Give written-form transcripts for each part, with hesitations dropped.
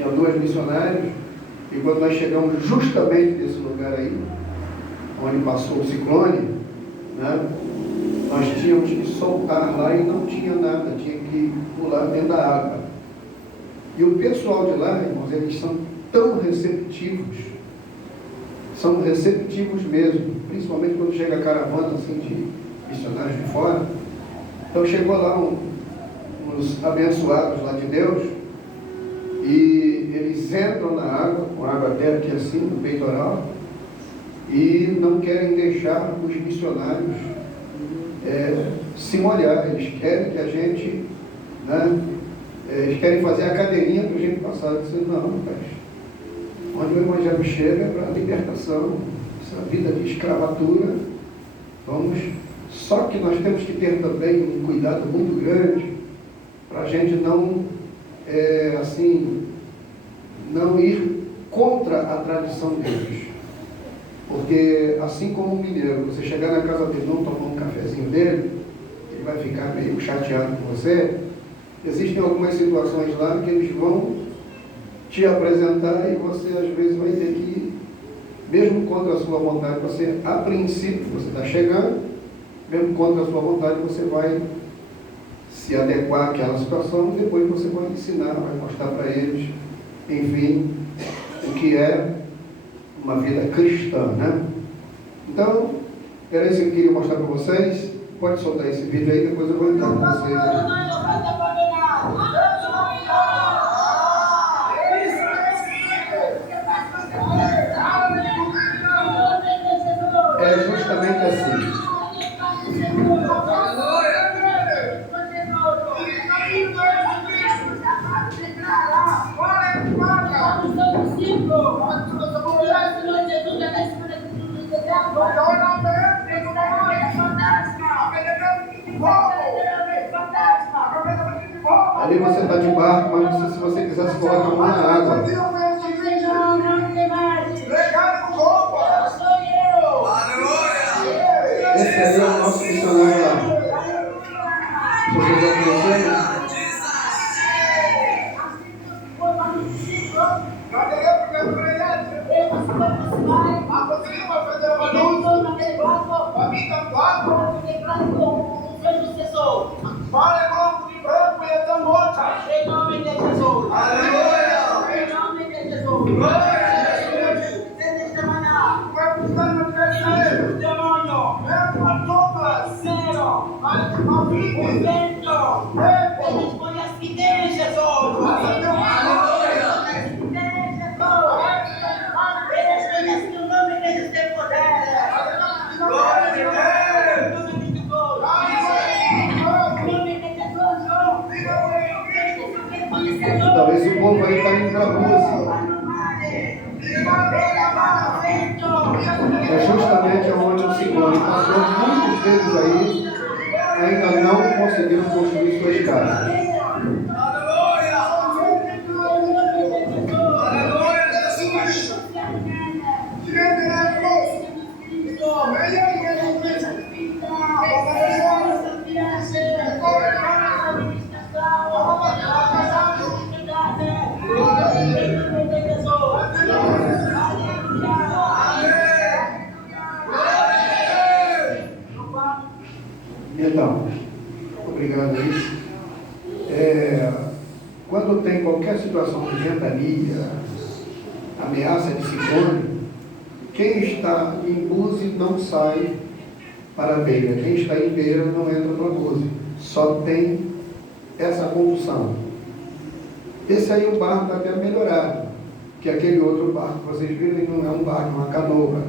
tinha 2 missionários, e quando nós chegamos justamente nesse lugar aí, onde passou o ciclone, né, nós tínhamos que soltar lá e não tinha nada, tinha que pular dentro da água. E o pessoal de lá, irmãos, eles são tão receptivos mesmo, principalmente quando chega a caravana assim, de missionários de fora. Então chegou lá uns abençoados lá de Deus, e eles entram na água, com a água até aqui assim, no peitoral, e não querem deixar os missionários se molhar. Eles querem que a gente, né, eles querem fazer a cadeirinha para a gente passar. Eu disse, não, rapaz, onde o Evangelho chega é para a libertação, essa vida de escravatura, só que nós temos que ter também um cuidado muito grande para a gente não, não ir contra a tradição deles. Porque assim como um mineiro, você chegar na casa dele, não tomar um cafezinho dele, ele vai ficar meio chateado com você. Existem algumas situações lá que eles vão te apresentar e você às vezes vai ter que, mesmo contra a sua vontade, você, a princípio, você está chegando, mesmo contra a sua vontade, você vai se adequar àquela situação, e depois você vai ensinar, vai mostrar para eles, enfim, o que é uma vida cristã, né? Então, era isso que eu queria mostrar para vocês. Pode soltar esse vídeo aí, depois eu vou entrar com vocês aí. É justamente assim. Ali você está de barco, mas se você quiser, se coloca a mão na água. Esse aí é o nosso missionário lá. Vocês já conheceram? Talvez o povo aí está indo para a rua. É justamente onde o ciclone passou. Muitos deles aí ainda não conseguiram construir suas casas. Então, obrigado a isso. Quando tem qualquer situação de ventania, ameaça de ciclone, quem está em Búzios não sai para a beira, quem está em beira não entra para Búzios. Só tem essa condução. Esse aí o barco está até melhorado, que aquele outro barco que vocês viram, ele não é um barco, é uma canoa.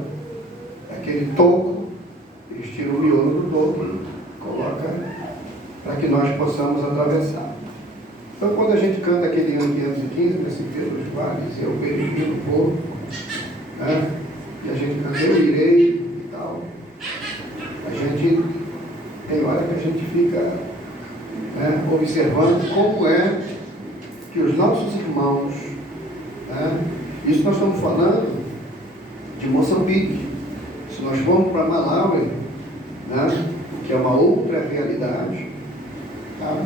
É aquele toco, eles tiram o miolo do toco e colocam para que nós possamos atravessar. Então, quando a gente canta aquele ano 515, nesse pelos vales, eu peregrino no povo, né? E a gente canta, eu irei e tal, a gente tem hora que a gente fica, né, observando como é que os nossos irmãos, né, isso nós estamos falando de Moçambique. Se nós formos para Malawi, né, que é uma outra realidade, tá?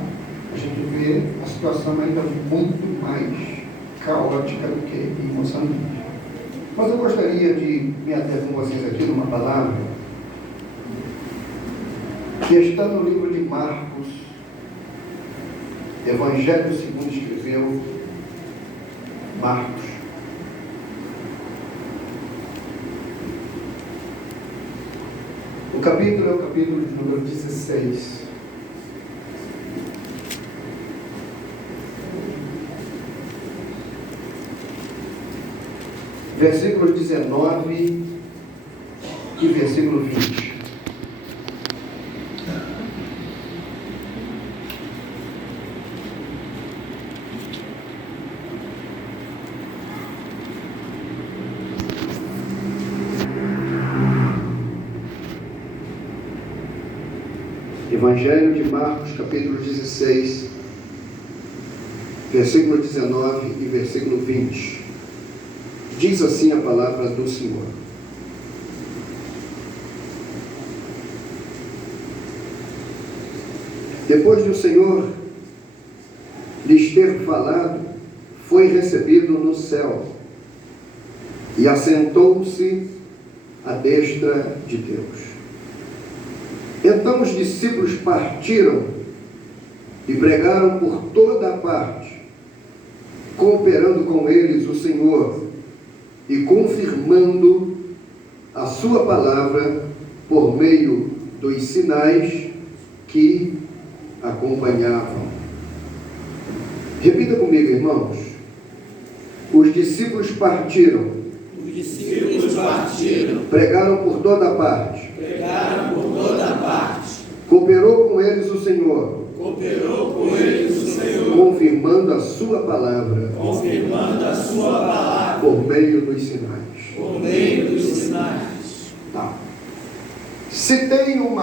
A gente vê a situação ainda muito mais caótica do que em Moçambique. Mas eu gostaria de me ater com vocês aqui numa palavra que está no livro de Marcos, Evangelho segundo escreveu Marcos. O capítulo é o capítulo de número 16. Versículos 19 e versículo 20. Evangelho de Marcos, capítulo 16, versículo 19 e versículo 20. Diz assim a palavra do Senhor. Depois do Senhor lhes ter falado, foi recebido no céu e assentou-se à destra de Deus. Então os discípulos partiram e pregaram por toda a parte, cooperando com eles o Senhor e confirmando a sua palavra por meio dos sinais que acompanhavam. Repita comigo, irmãos. Os discípulos partiram. Os discípulos partiram. Pregaram por toda a parte. Pregaram por toda a parte. Cooperou com eles o Senhor. Cooperou com eles o Senhor. Confirmando a sua palavra. Confirmando a sua palavra. Por meio dos sinais. Por meio dos sinais. Tá. Se tem um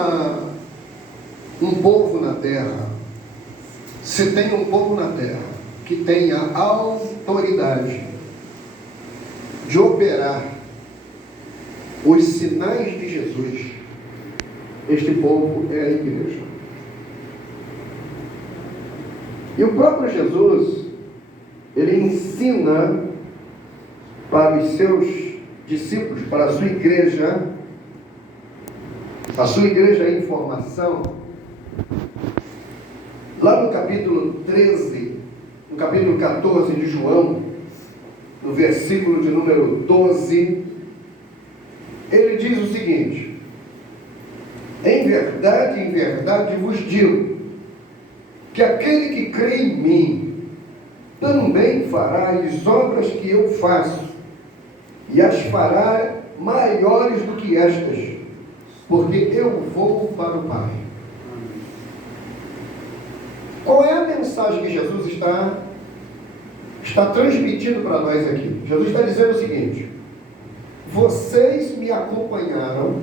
povo na terra, se tem um povo na terra que tenha autoridade de operar os sinais de Jesus, este povo é a igreja. E o próprio Jesus, ele ensina para os seus discípulos, para a sua igreja em formação, lá no capítulo 13, no capítulo 14 de João, no versículo de número 12, ele diz o seguinte: em verdade vos digo, que aquele que crê em mim, também fará as obras que eu faço, e as fará maiores do que estas, porque eu vou para o Pai. Qual é a mensagem que Jesus está transmitindo para nós aqui? Jesus está dizendo o seguinte: vocês me acompanharam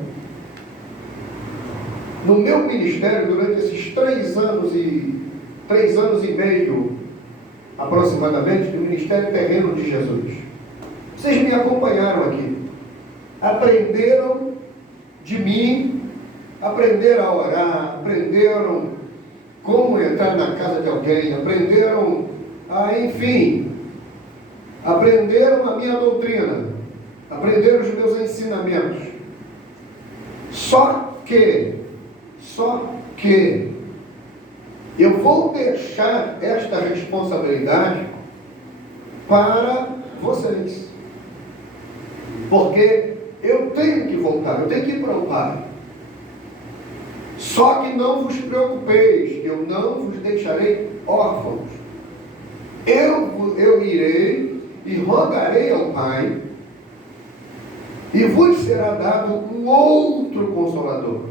no meu ministério durante esses 3 anos e meio, aproximadamente, do ministério terreno de Jesus. Vocês me acompanharam aqui, aprenderam de mim, aprenderam a orar, aprenderam como entrar na casa de alguém, aprenderam aprenderam a minha doutrina, aprenderam os meus ensinamentos. Só que eu vou deixar esta responsabilidade para vocês, porque eu tenho que voltar, eu tenho que ir para o Pai. Só que não vos preocupeis, eu não vos deixarei órfãos. Eu irei e rogarei ao Pai, e vos será dado um outro Consolador.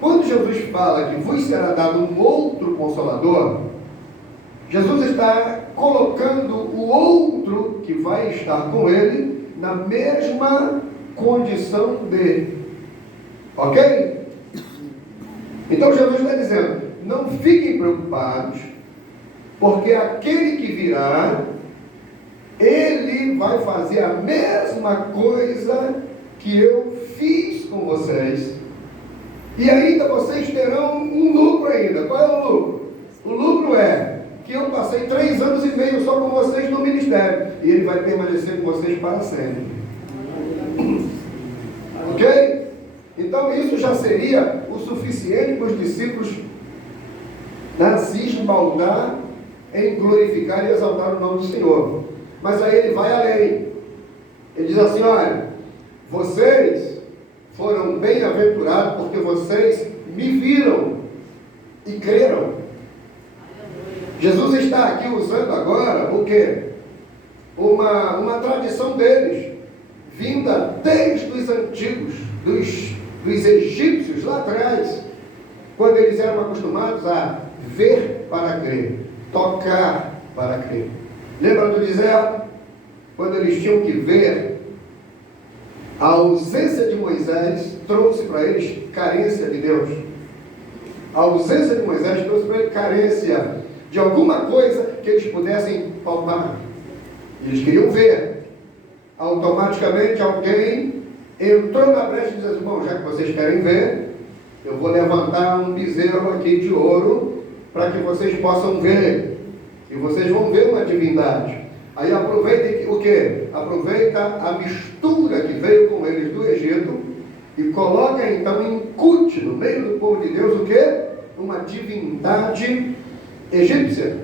Quando Jesus fala que vos será dado um outro Consolador, Jesus está colocando o outro que vai estar com ele na mesma condição dele. Ok? Então Jesus está dizendo: não fiquem preocupados, porque aquele que virá, ele vai fazer a mesma coisa que eu fiz com vocês. E ainda vocês terão um lucro ainda. Qual é o lucro? O lucro é que eu passei 3 anos e meio só com vocês no ministério. E Ele vai permanecer com vocês para sempre. Ok? Então isso já seria o suficiente para os discípulos se esbaldar em glorificar e exaltar o nome do Senhor. Mas aí Ele vai além. Ele diz assim: olha, vocês foram bem-aventurados porque vocês me viram e creram. Jesus está aqui usando agora o quê? Uma tradição deles, vinda desde os antigos, dos egípcios lá atrás, quando eles eram acostumados a ver para crer, tocar para crer. Lembra do deserto? Quando eles tinham que ver, a ausência de Moisés trouxe para eles carência de Deus. A ausência de Moisés trouxe para eles carência de alguma coisa que eles pudessem palpar. Eles queriam ver. Automaticamente alguém entrou na brecha e disse assim: bom, já que vocês querem ver, eu vou levantar um bezerro aqui de ouro para que vocês possam ver. E vocês vão ver uma divindade. Aí aproveita o quê? Aproveita a mistura que veio com eles do Egito e coloca então, incute no meio do povo de Deus o quê? Uma divindade egípcia.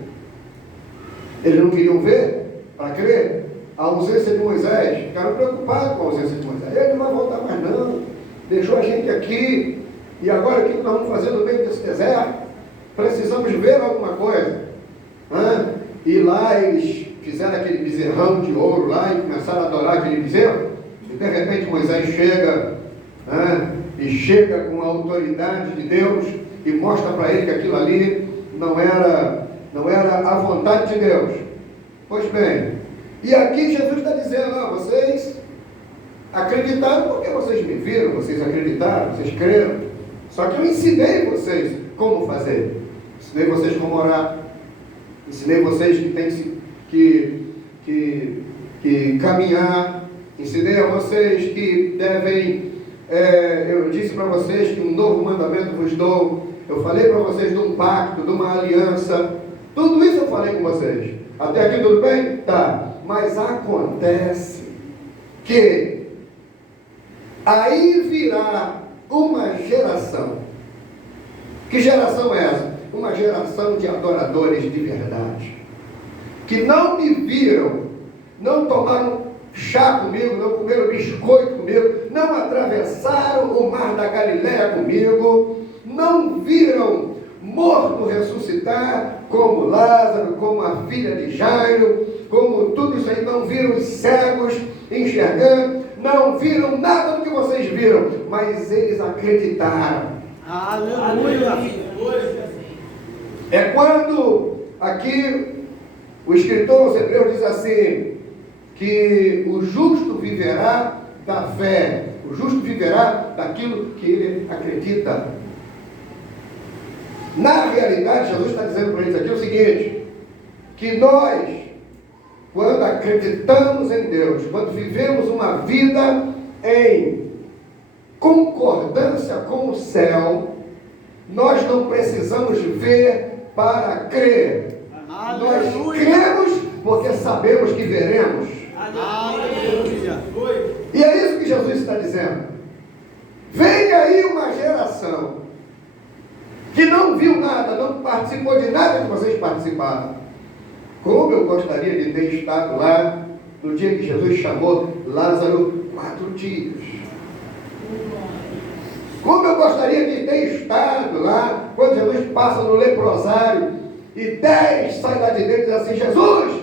Eles não queriam ver para crer. A ausência de Moisés, ficaram preocupados com a ausência de Moisés. Ele não vai voltar mais não, deixou a gente aqui, e agora o que nós vamos fazer no meio desse deserto? Precisamos ver alguma coisa. E lá eles fizeram aquele bezerrão de ouro lá e começaram a adorar aquele bezerro, e de repente Moisés chega, e chega com a autoridade de Deus e mostra para ele que aquilo ali não era a vontade de Deus. Pois bem, e aqui Jesus está dizendo: vocês acreditaram porque vocês me viram, vocês acreditaram, vocês creram. Só que eu ensinei vocês como fazer, ensinei vocês como orar, ensinei vocês que tem que caminhar, ensinei a vocês que devem, eu disse para vocês que um novo mandamento vos dou, eu falei para vocês de um pacto, de uma aliança, tudo isso eu falei com vocês. Até aqui tudo bem? Tá. Mas acontece que aí virá uma geração. Que geração é essa? Uma geração de adoradores de verdade, que não me viram, não tomaram chá comigo, não comeram biscoito comigo, não atravessaram o mar da Galileia comigo, não viram morto ressuscitar, como Lázaro, como a filha de Jairo, como tudo isso aí, não viram os cegos enxergando, não viram nada do que vocês viram, mas eles acreditaram. Aleluia! É quando aqui o escritor aos Hebreus diz assim, que o justo viverá da fé, o justo viverá daquilo que ele acredita. Na realidade, Jesus está dizendo para eles aqui o seguinte, que nós, quando acreditamos em Deus, quando vivemos uma vida em concordância com o céu, nós não precisamos ver para crer. Nós cremos porque sabemos que veremos. Aleluia! E é isso que Jesus está dizendo. Vem aí uma geração que não viu nada, não participou de nada que vocês participaram. Como eu gostaria de ter estado lá no dia que Jesus chamou Lázaro 4 dias. Como eu gostaria de ter estado lá quando Jesus passa no leprosário e 10 saem lá de dentro e dizem assim: Jesus,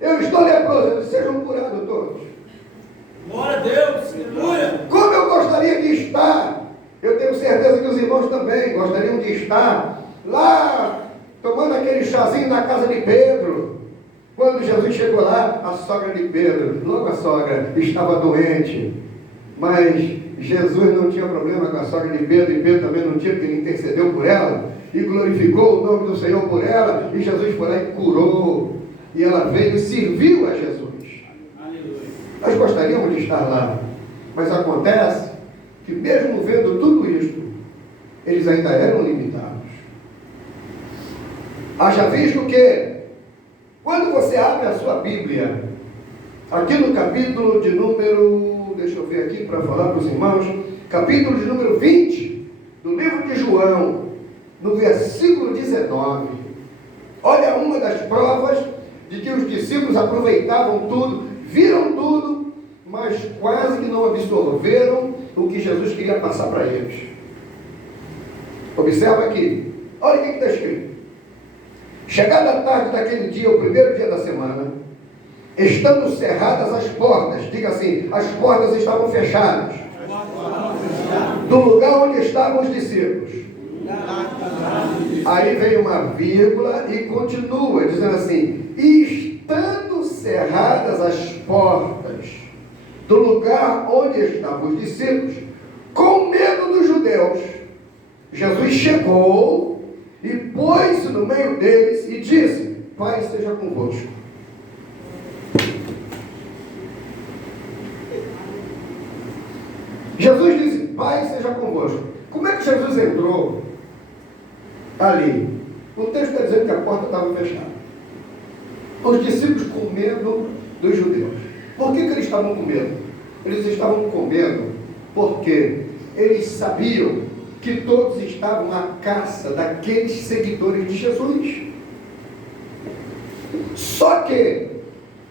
eu estou leproso. Eles sejam curados todos. Glória a Deus! Aleluia! Como eu gostaria de estar, eu tenho certeza que os irmãos também gostariam de estar lá, tomando aquele chazinho na casa de Pedro. Quando Jesus chegou lá, a sogra de Pedro, logo a sogra, estava doente. Mas Jesus não tinha problema com a sogra de Pedro, e Pedro também não tinha, porque ele intercedeu por ela, e glorificou o nome do Senhor por ela, e Jesus foi lá e curou. E ela veio e serviu a Jesus. Aleluia! Nós gostaríamos de estar lá, mas acontece que mesmo vendo tudo isto, eles ainda eram limitados. Haja visto que Quando você abre a sua Bíblia, aqui no capítulo de número, deixa eu ver aqui para falar para os irmãos, capítulo de número 20, do livro de João, no versículo 19, olha uma das provas de que os discípulos aproveitavam tudo, viram tudo, mas quase que não absorveram o que Jesus queria passar para eles. Observa aqui, olha o que está escrito. Chegada a tarde daquele dia, o primeiro dia da semana, estando cerradas as portas, diga assim, as portas estavam fechadas, do lugar onde estavam os discípulos. Aí vem uma vírgula e continua, dizendo assim, estando cerradas as portas do lugar onde estavam os discípulos, com medo dos judeus, Jesus chegou e pôs-se no meio deles e disse, paz seja convosco. Jesus disse, paz seja convosco. Como é que Jesus entrou ali? O texto está dizendo que a porta estava fechada. Os discípulos com medo dos judeus. Por que eles estavam com medo? Eles estavam com medo porque eles sabiam que todos estavam à caça daqueles seguidores de Jesus. Só que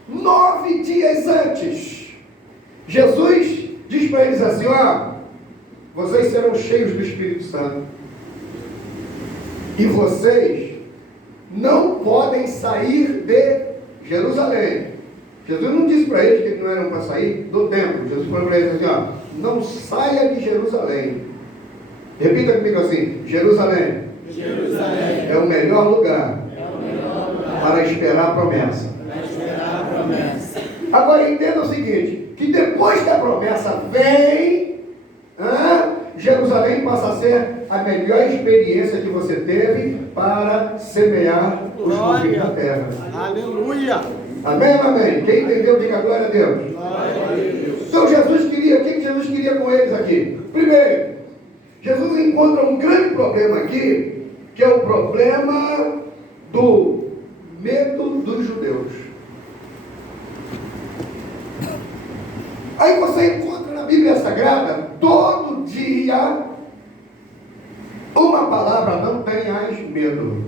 9 dias antes, Jesus diz para eles assim, vocês serão cheios do Espírito Santo. E vocês não podem sair de Jerusalém. Jesus não disse para eles que eles não eram para sair do templo. Jesus falou para eles assim, não saia de Jerusalém. Repita comigo assim, Jerusalém, é o melhor lugar, para esperar a promessa. Agora entenda o seguinte, que depois que a promessa vem, Jerusalém passa a ser a melhor experiência que você teve para semear os confins da terra. Aleluia! Amém, amém? Quem entendeu, diga glória a Deus. Glória a Deus. Então Jesus queria, o que Jesus queria com eles aqui? Primeiro, Jesus encontra um grande problema aqui, que é o problema do medo dos judeus. Aí você encontra na Bíblia Sagrada, todo dia, uma palavra, não tenhas medo.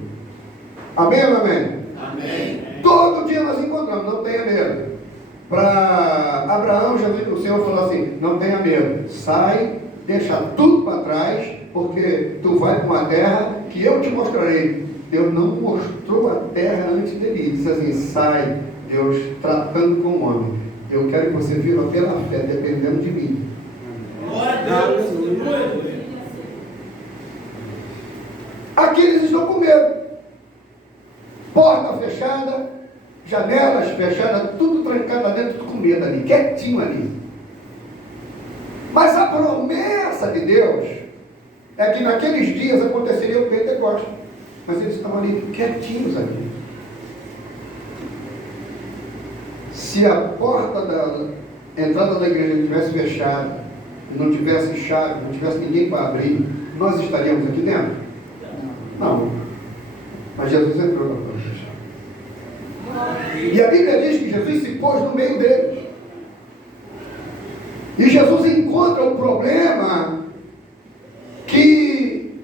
Amém ou amém? Amém. Todo dia nós encontramos, não tenha medo. Para Abraão, Jesus, o Senhor falou assim, não tenha medo, sai, deixa tudo para trás, porque tu vai para uma terra que eu te mostrarei. Deus não mostrou a terra antes dele. Ele disse assim, sai, Deus tratando com o homem. Eu quero que você viva pela fé, dependendo de mim. Glória a Deus. Aqui eles estão com medo. Porta fechada, janelas fechadas, tudo trancado lá dentro, tudo com medo ali, quietinho ali. Mas a promessa de Deus é que naqueles dias aconteceria o Pentecostes. Mas eles estavam ali quietinhos aqui. Se a porta da entrada da igreja estivesse fechada, não tivesse chave, não tivesse ninguém para abrir, nós estaríamos aqui dentro? Não. Mas Jesus entrou na porta fechada. E a Bíblia diz que Jesus se pôs no meio deles. E Jesus encontra o problema que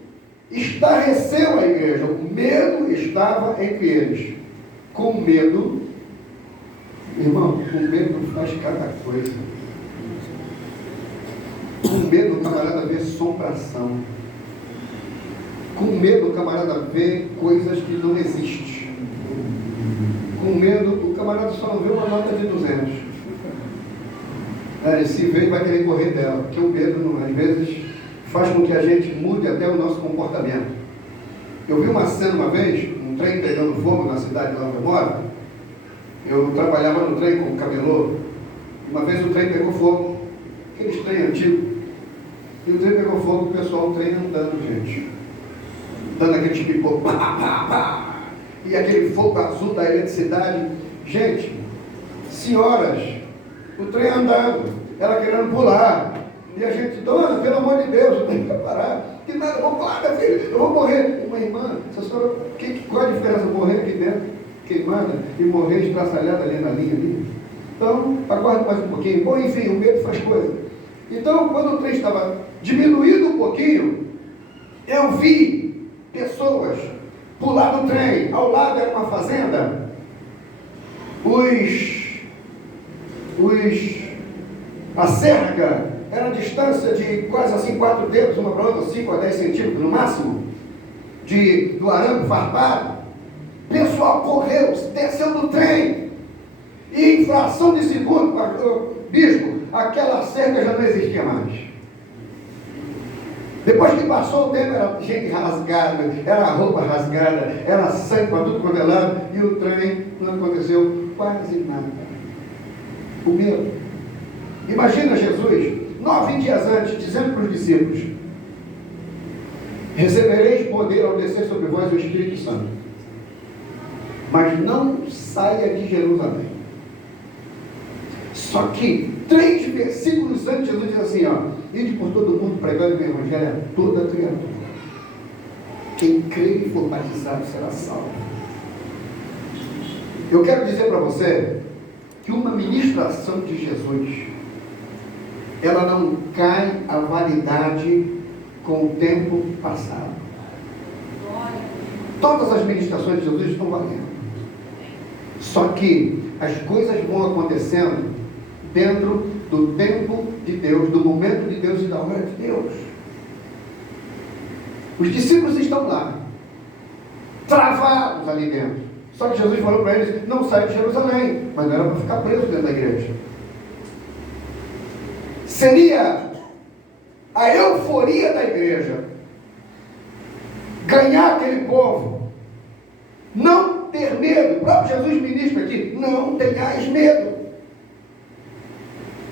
estarreceu a igreja. O medo estava entre eles. Com medo, irmão, com medo faz cada coisa. Com medo o camarada vê assombração. Com medo o camarada vê coisas que não existem. Com medo o camarada só não vê uma nota de 200. Se vê, vai querer correr dela, porque o medo, às vezes, faz com que a gente mude até o nosso comportamento. Eu vi uma cena uma vez, um trem pegando fogo na cidade lá onde eu moro. Eu trabalhava no trem como camelô. Uma vez o trem pegou fogo, aqueles trem antigos. E o trem pegou fogo, o pessoal, o trem andando, gente. Dando aquele tipo, pá, pá, pá. E aquele fogo azul da eletricidade. Gente, senhoras, o trem andando, ela querendo pular. E a gente, dona, pelo amor de Deus, eu tenho que parar. Que nada, eu vou pular, meu filho, eu vou morrer. Uma irmã, qual a diferença morrer aqui dentro? queimada e morrer estraçalhada ali na linha ali. Então, aguarde mais um pouquinho. Bom, enfim, o medo faz coisa. Então, quando o trem estava diminuindo um pouquinho, eu vi pessoas pular do trem. Ao lado era uma fazenda. A cerca era a distância de quase assim 4 dedos, uma para outra, 5 a 10 centímetros no máximo, do arame farpado. O pessoal correu, desceu do trem, e em fração de segundo, bispo, aquela cerca já não existia mais. Depois que passou o tempo, era gente rasgada, era roupa rasgada, era sangue para tudo quanto é lado, e o trem não aconteceu quase nada. O medo. Imagina Jesus, 9 dias antes, dizendo para os discípulos: recebereis poder ao descer sobre vós o Espírito Santo, mas não saia de Jerusalém. Só que 3 versículos antes, Jesus diz assim, ide por todo mundo pregando o Evangelho a toda criatura. Quem crer e for batizado será salvo. Eu quero dizer para você que uma ministração de Jesus, ela não cai a validade com o tempo passado. Todas as ministrações de Jesus estão valendo. Só que as coisas vão acontecendo dentro do tempo de Deus, do momento de Deus e da hora de Deus. Os discípulos estão lá, travados ali dentro. Só que Jesus falou para eles: não saiam de Jerusalém, mas não era para ficar preso dentro da igreja. Seria a euforia da igreja ganhar aquele povo, não ter medo. O próprio Jesus ministra aqui: não tenhais medo.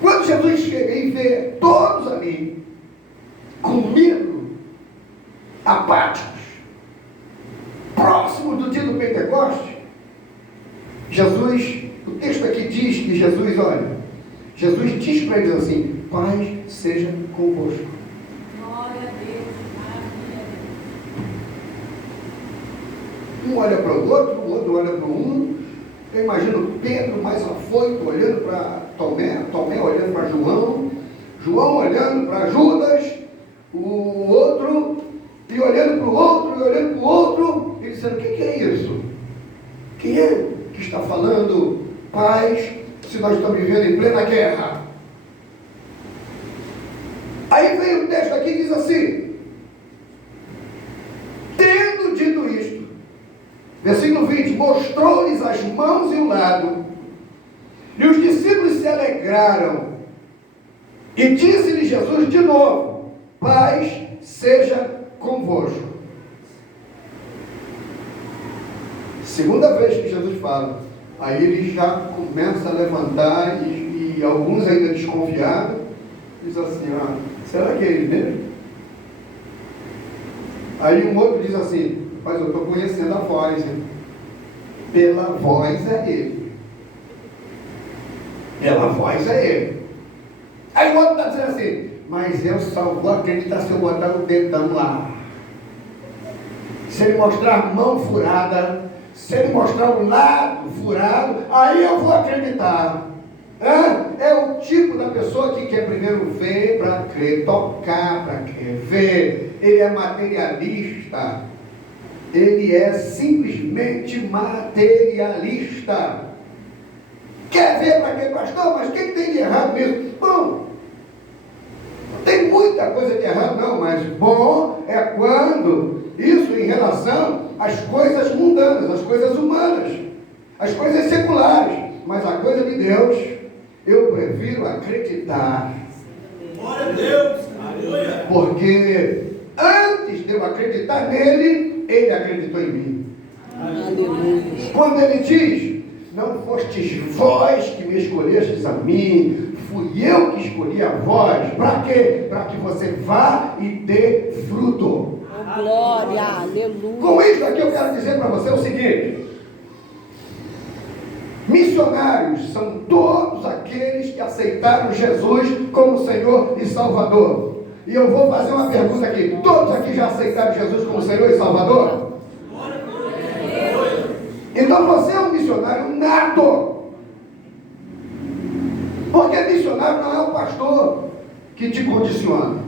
Quando Jesus chega e vê todos ali com medo, apáticos, próximo do dia do Pentecoste, Jesus, o texto aqui diz que Jesus diz para eles assim: paz seja convosco. Glória a Deus. Um olha para o outro olha para um. Eu imagino Pedro mais afoito olhando para Tomé olhando para João olhando para Judas, o outro, e olhando para o outro, e olhando para o outro, e dizendo: o que é isso? Quem é que está falando paz, se nós estamos vivendo em plena guerra? Aí vem o texto aqui e diz assim: tendo dito isto, versículo 20, mostrou-lhes as mãos e o lado, e os discípulos se alegraram, e disse-lhe Jesus de novo: paz seja convosco. Segunda vez que Jesus fala, aí ele já começa a levantar, e alguns ainda desconfiados, diz assim: será que é ele mesmo? Aí um outro diz assim: mas eu estou conhecendo a voz, hein? Pela voz é ele. Pela voz é ele. Aí o outro está dizendo assim: mas eu só vou acreditar se eu botar o dedão lá. Se ele mostrar a mão furada, se ele mostrar o lado furado, aí eu vou acreditar. É o tipo da pessoa que quer primeiro ver para crer, tocar para crer, ver. Ele é materialista. Ele é simplesmente materialista. Quer ver para quê, pastor? Mas o que tem de errado nisso? Bom, não tem muita coisa de errado não, mas bom é quando isso em relação às coisas mundanas, às coisas humanas, às coisas seculares. Mas a coisa de Deus, eu prefiro acreditar. Glória a Deus. Aleluia. Porque antes de eu acreditar nele, ele acreditou em mim. Aleluia. Quando ele diz: não fostes vós que me escolhestes a mim, fui eu que escolhi a vós. Para quê? Para que você vá e dê fruto. Oh, glória, aleluia. Com isso aqui eu quero dizer para você o seguinte: missionários são todos aqueles que aceitaram Jesus como Senhor e Salvador. E eu vou fazer uma pergunta aqui: todos aqui já aceitaram Jesus como Senhor e Salvador? Então você é um missionário nato. Porque missionário não é o pastor que te condiciona.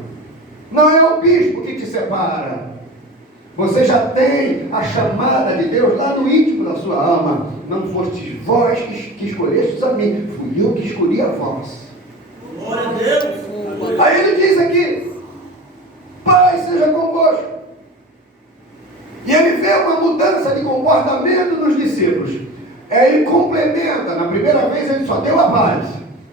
Não é o bispo que te separa. Você já tem a chamada de Deus lá no íntimo da sua alma. Não fostes vós que escolhestes a mim, fui eu que escolhi a vós. Glória a Deus. Aí ele diz aqui: Pai seja convosco. E ele vê uma mudança de comportamento dos discípulos. Ele complementa. Na primeira vez ele só deu a paz.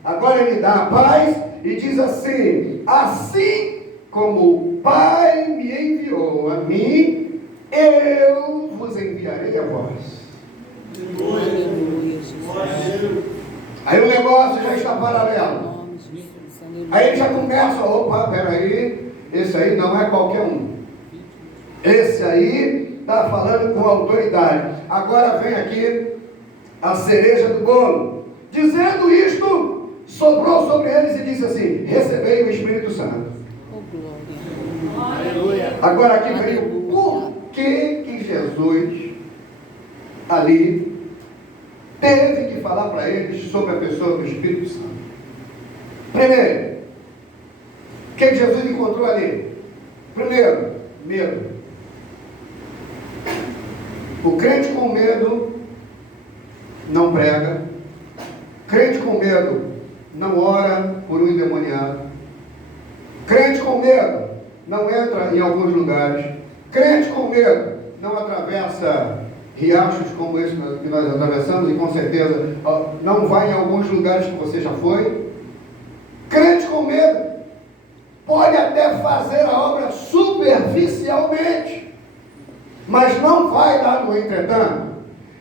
Agora ele dá a paz e diz assim: assim como o Pai me enviou a mim, eu vos enviarei a vós. Aí o negócio já está paralelo. Aí ele já começa: opa, peraí, esse aí não é qualquer um. Esse aí está falando com autoridade. Agora vem aqui a cereja do bolo. Dizendo isto, soprou sobre eles e disse assim: recebei o Espírito Santo. Agora aqui vem o porquê que Jesus ali teve que falar para eles sobre a pessoa do Espírito Santo. Primeiro, o que Jesus encontrou ali? Primeiro, medo. O crente com medo não prega. Crente com medo não ora por um endemoniado. Crente com medo não entra em alguns lugares. Crente com medo não atravessa riachos como esse que nós atravessamos, e com certeza não vai em alguns lugares que você já foi. Crente com medo pode até fazer a obra superficialmente, mas não vai dar no entretanto.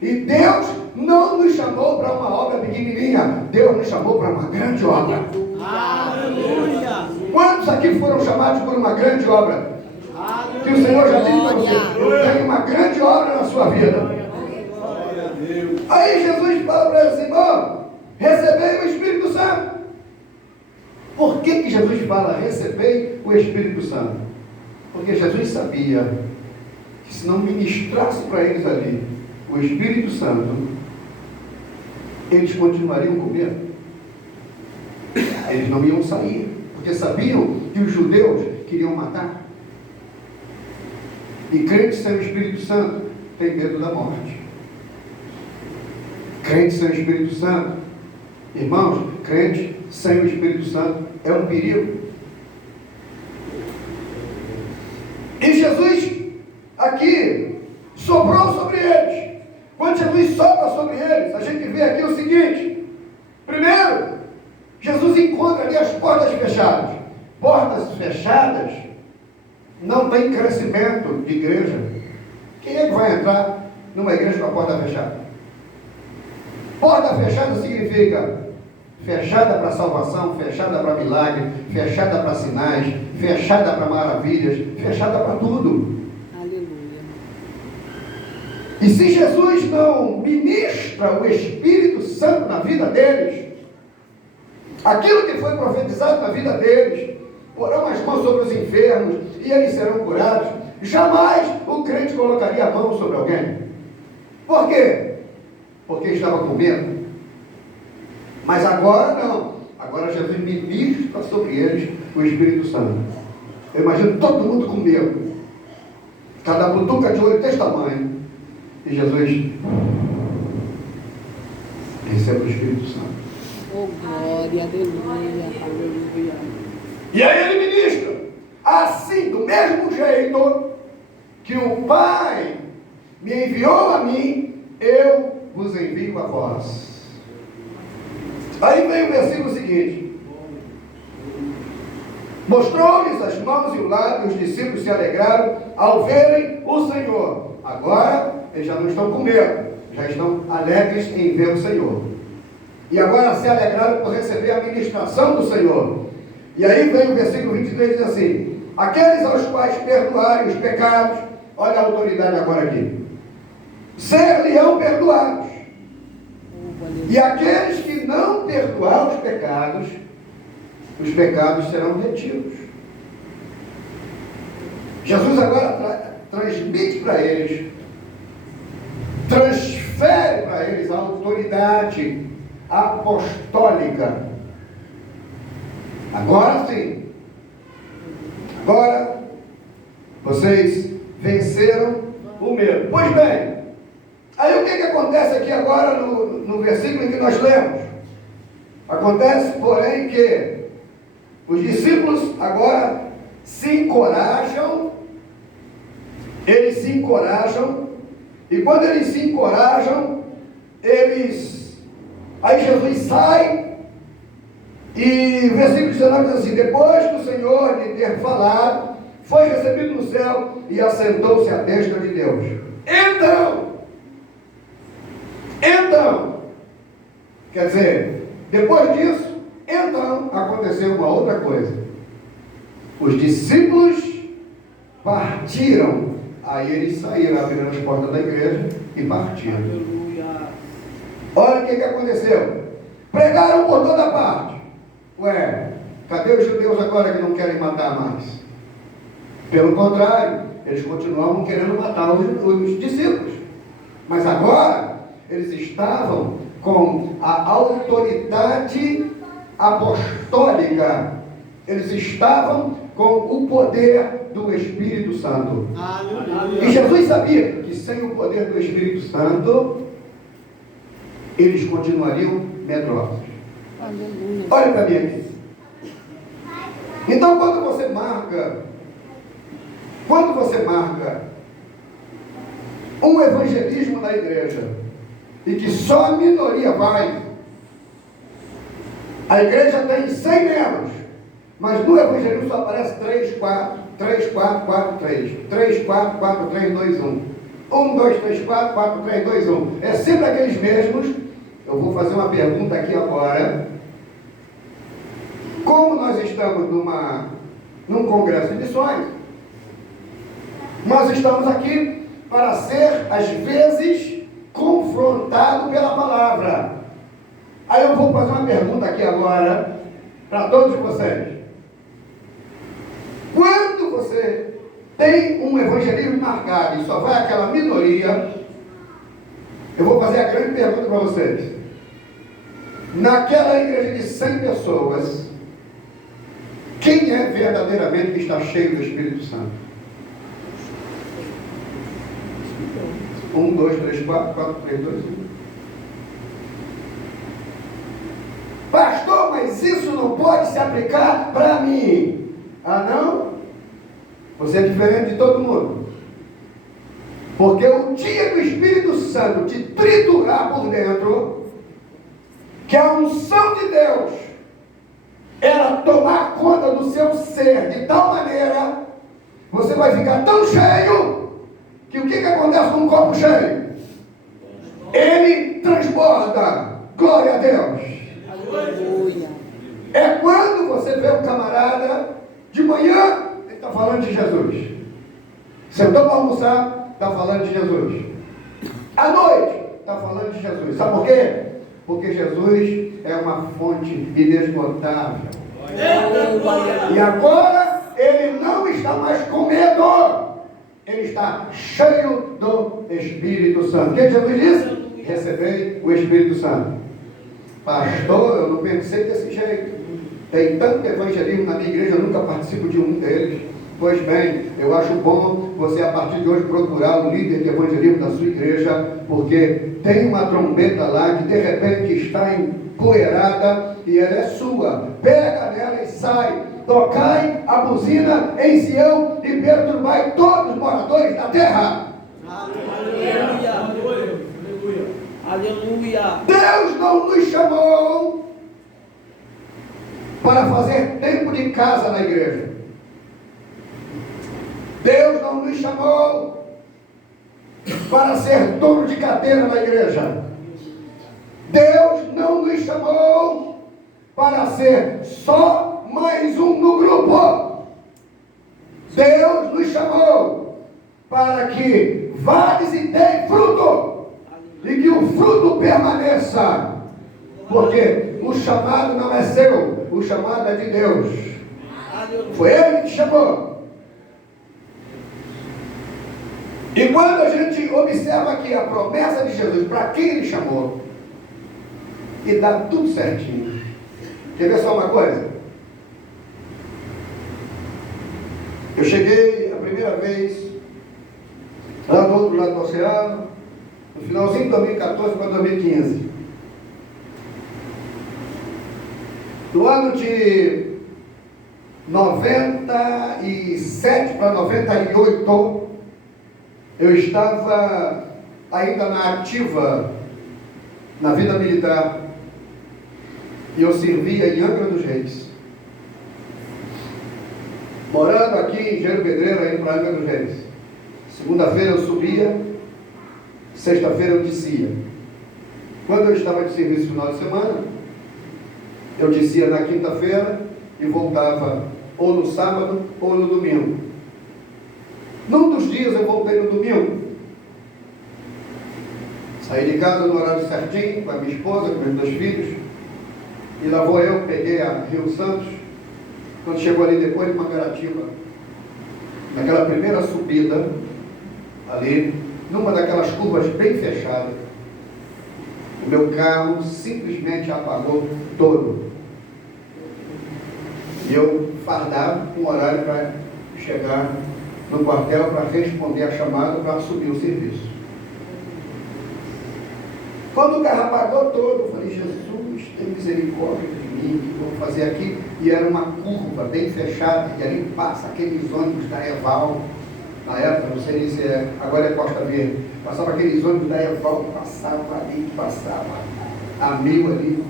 E Deus não nos chamou para uma obra pequenininha, Deus nos chamou para uma grande obra. Aleluia! Quantos aqui foram chamados por uma grande obra? Que o Senhor já disse para você: eu tenho uma grande obra na sua vida. Aí Jesus fala para ele assim: ó, recebei o Espírito Santo. Por que Jesus fala recebei o Espírito Santo? Porque Jesus sabia que se não ministrasse para eles ali o Espírito Santo, eles continuariam com medo. Eles não iam sair, porque sabiam que os judeus queriam matar. E crente sem o Espírito Santo tem medo da morte. Crente sem o Espírito Santo, irmãos, crente sem o Espírito Santo é um perigo. E Jesus aqui soprou sobre eles. Quando Jesus sopra sobre eles, a gente vê aqui o seguinte: primeiro, Jesus encontra ali as portas fechadas. Portas fechadas não tem crescimento de igreja. Quem é que vai entrar numa igreja com a porta fechada? Porta fechada significa fechada para salvação, fechada para milagre, fechada para sinais, fechada para maravilhas, fechada para tudo. Aleluia. E se Jesus não ministra o Espírito Santo na vida deles, aquilo que foi profetizado na vida deles, porão as mãos sobre os enfermos e eles serão curados, jamais o crente colocaria a mão sobre alguém. Por quê? Porque estava com medo. Mas agora não. Agora Jesus ministra sobre eles o Espírito Santo. Eu imagino todo mundo com medo. Cada butuca de olho desse tamanho. E Jesus recebe o Espírito Santo. Oh, glória, aleluia, aleluia. E aí ele ministra. Assim, do mesmo jeito que o Pai me enviou a mim, eu vos envio a vós. Aí vem o versículo seguinte: mostrou-lhes as mãos e o lado, e os discípulos se alegraram ao verem o Senhor. Agora eles já não estão com medo, já estão alegres em ver o Senhor. E agora se alegraram por receber a ministração do Senhor. E aí vem o versículo 23 e diz assim: aqueles aos quais perdoarem os pecados, olha a autoridade agora aqui, ser-lhe-ão perdoados. E aqueles que não perdoar os pecados serão retidos. Jesus agora transmite para eles, transfere transfere para eles a autoridade apostólica. Agora sim. Agora vocês venceram o medo. Pois bem, aí o que acontece aqui agora no versículo em que nós lemos? Acontece, porém, que os discípulos agora se encorajam, eles se encorajam, e quando eles se encorajam, aí Jesus sai, e o versículo 19 diz assim: depois que o Senhor lhe ter falado, foi recebido no céu e assentou-se à destra de Deus. Então, quer dizer, depois disso, então aconteceu uma outra coisa. Os discípulos partiram. Aí eles saíram, abriram as portas da igreja e partiram. Aleluia. Olha o que aconteceu. Pregaram por toda parte. Ué, cadê os judeus agora que não querem matar mais? Pelo contrário, eles continuavam querendo matar os discípulos. Mas agora, eles estavam com a autoridade apostólica. Eles estavam com o poder do Espírito Santo. Aleluia. E Jesus sabia que sem o poder do Espírito Santo, eles continuariam medrosos. Aleluia. Olha para mim aqui. Então, quando você marca um evangelismo na igreja e que só a minoria vai, a igreja tem 100 membros, mas no evangelismo só aparece 3, 4, 3, 4, 4, 3, 3, 4, 4, 3, 2, 1. 1, 2, 3, 4, 4, 3, 2, 1. É sempre aqueles mesmos. Eu vou fazer uma pergunta aqui agora. Como nós estamos num congresso de missões, nós estamos aqui para ser, às vezes, confrontado pela palavra. Aí eu vou fazer uma pergunta aqui agora para todos vocês. Quando você tem um evangelismo marcado e só vai aquela minoria, eu vou fazer a grande pergunta para vocês. Naquela igreja de 100 pessoas, quem é verdadeiramente que está cheio do Espírito Santo? 1, 2, 3, 4, 4, 3, 2, 1. Pastor, mas isso não pode se aplicar para mim. Ah, não? Você é diferente de todo mundo. Porque o dia que o Espírito Santo te triturar por dentro, que a unção de Deus ela tomar conta do seu ser de tal maneira, você vai ficar tão cheio, que o que acontece com um copo cheio? Ele transborda. Glória a Deus. Aleluia. É quando você vê um camarada, de manhã, ele está falando de Jesus. Sentou para almoçar, está falando de Jesus. À noite, está falando de Jesus. Sabe por quê? Porque Jesus é uma fonte inesgotável. E agora, ele não está mais com medo. Ele está cheio do Espírito Santo. O que Jesus disse? Recebei o Espírito Santo. Pastor, eu não pensei desse jeito. Tem tanto evangelismo na minha igreja, eu nunca participo de um deles. Pois bem, eu acho bom você a partir de hoje procurar o líder de evangelismo da sua igreja, porque tem uma trombeta lá que de repente está empoeirada e ela é sua. Pega nela e sai. Tocai a buzina em Sião e perturbai todos os moradores da terra. Aleluia. Aleluia. Deus não nos chamou para fazer tempo de casa na igreja. Deus não nos chamou para ser dono de cadeira na igreja. Deus não nos chamou para ser só mais um no grupo. Deus nos chamou para que vades e deem fruto, e que o fruto permaneça, porque o chamado não é seu, o chamado é de Deus. Foi Ele que te chamou. E quando a gente observa aqui a promessa de Jesus, para quem ele chamou, e dá tudo certinho. Quer ver só uma coisa? Eu cheguei a primeira vez lá do outro lado do oceano, no finalzinho de 2014 para 2015. No ano de 97 para 98, eu estava ainda na ativa, na vida militar, e eu servia em Angra dos Reis. Morando aqui em Engenheiro Pedreiro, indo para Angra dos Reis. Segunda-feira eu subia, sexta-feira eu descia. Quando eu estava de serviço no final de semana, eu descia na quinta-feira e voltava ou no sábado ou no domingo. Num dos dias eu voltei no domingo. Saí de casa no horário certinho, com a minha esposa, com meus 2 filhos. E lá vou eu, peguei a Rio Santos. Quando chegou ali depois de Mangaratiba, naquela primeira subida, ali, numa daquelas curvas bem fechadas, o meu carro simplesmente apagou todo. E eu fardava um horário para chegar no quartel para responder a chamada para subir o serviço. Quando o carro apagou todo, eu falei, Jesus, tem misericórdia de mim, o que eu vou fazer aqui? E era uma curva bem fechada, e ali passa aqueles ônibus da Eval, na época, não sei se é, agora é Costa Verde, passava aqueles ônibus da Eval, que passava ali, que passava a 1000 ali,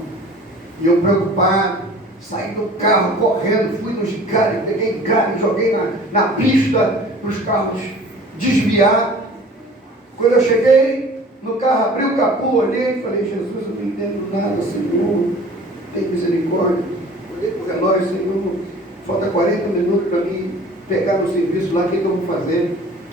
e eu preocupado, saí do carro correndo, fui nos galhos, peguei galho, joguei na pista para os carros desviar. Quando eu cheguei no carro, abri o capô, olhei e falei, Jesus, eu não entendo nada, Senhor, tem misericórdia. Olhei para o relógio, Senhor, falta 40 minutos para mim pegar no serviço lá, o que eu vou fazer?